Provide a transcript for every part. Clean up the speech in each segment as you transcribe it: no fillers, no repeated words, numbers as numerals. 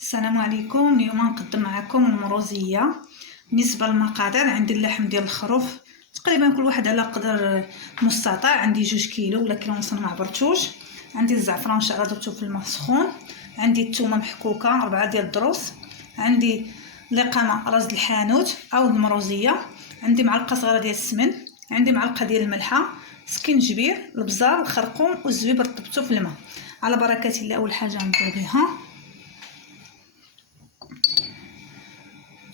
السلام عليكم. اليوم نقدم معكم المروزيه. بالنسبه للمقادير، عندي اللحم ديال الخروف تقريبا كل واحد على قدر مستطاع. عندي 2 كيلو ولا كيلو ونص ما عبرتوش. عندي الزعفران شعره درتو في الماء سخون. عندي الثومه محكوكه 4 ديال الدروس. عندي لقمه راس الحانوت او المروزيه. عندي معلقه صغيره ديال السمن. عندي معلقه ديال الملحه، سكينجبير، البزار، الخرقوم والزبيب رطبته في الماء. على بركه الله. اول حاجه ندير بها،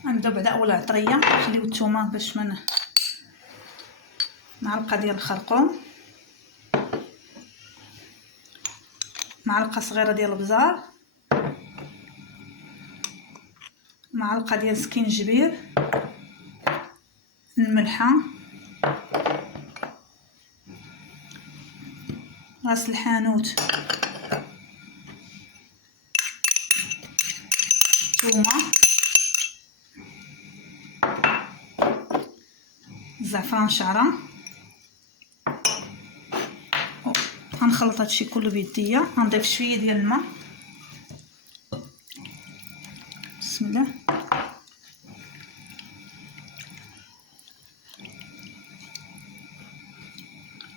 غنبداو بعدا اول عطريه. نخليو الثومه باش من معلقه ديال الخرقوم، معلقه صغيره ديال البزار، معلقه ديال السكينجبير، الملحه، راس الحانوت، ثومه، زعفران شعره. غنخلط هادشي كله بيديا. غنضيف شويه ديال الماء. بسم الله.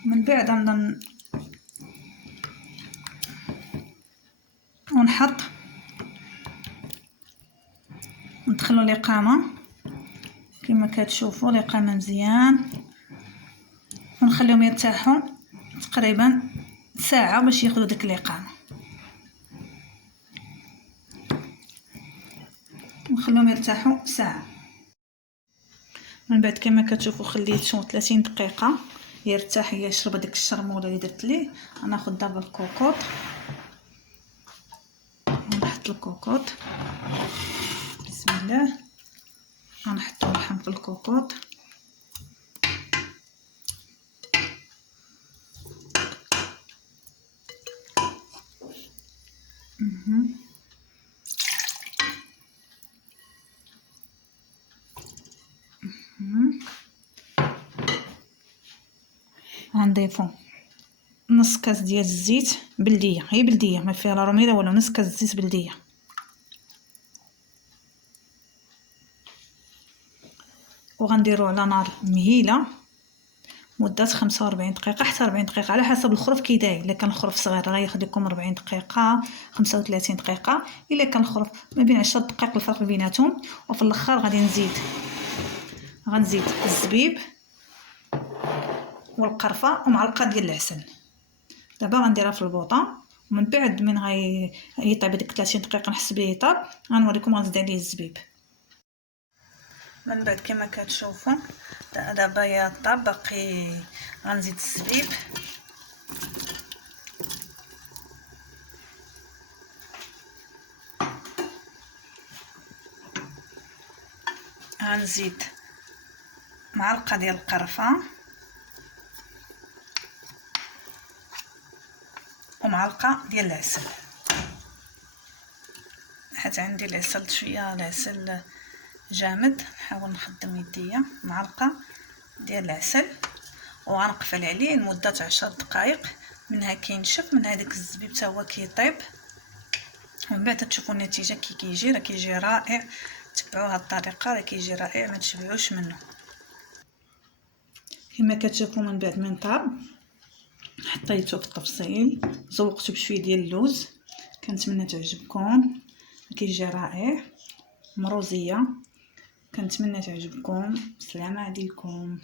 من بعد غنبدا ونحط ندخلو لقامه كما كتشوفوا، لقامه مزيان، ونخليهم يرتاحوا تقريبا ساعه باش ياخذوا ديك اللقامه. نخليهم يرتاحوا ساعه. من بعد كما كتشوفوا خليته 30 دقيقه يرتاح يشرب داك الشرموله اللي درت ليه. غناخذ دابا الكوكوط، نحط الكوكوط. بسم الله. غنحطو اللحم في الكوكوط. غنضيفو نص كاس ديال الزيت بلديه، هي بلديه ما فيها لا رميله ولا، نص كاس زيت بلديه. وغنديرو على نار مهيله مده 45 دقيقه حتى 40 دقيقه على حسب الخروف كي داير. الا كان الخروف صغير غياخذ لكم 40 دقيقه 35 دقيقه. الا كان الخروف ما بين 10 دقائق الفرق بيناتهم. وفي الاخر غادي غنزيد الزبيب والقرفه ومعلقه ديال العسل. دابا غنديرها في البوطه، ومن بعد من يطيب ديك 30 دقيقه نحس بيه يطاب غنوريكم. غنزيد عليه الزبيب. من بعد كما كتشوفوا دابا يا طاب، باقي غنزيد الزبيب. غنزيد معلقه ديال القرفه ومعلقه ديال العسل، حيت عندي العسل شويه العسل جامد. نحاول نخدم يديا. معلقه ديال العسل، وغنقفل عليه لمده 10 دقائق. منها كينشف، من هذاك الزبيب حتى هو كيطيب. ومن بعد تشوفوا النتيجه كي كيجي. راه كيجي رائع. تبعوا هاد الطريقه راه كيجي رائع، ما تشبعوش منه. كما كتشوفوا من بعد من طاب حطيته في التفصيل، زوقته بشويه ديال اللوز. كنتمنى تعجبكم، كيجي رائع. مروزيه. كنتمنى تعجبكم. السلام عليكم.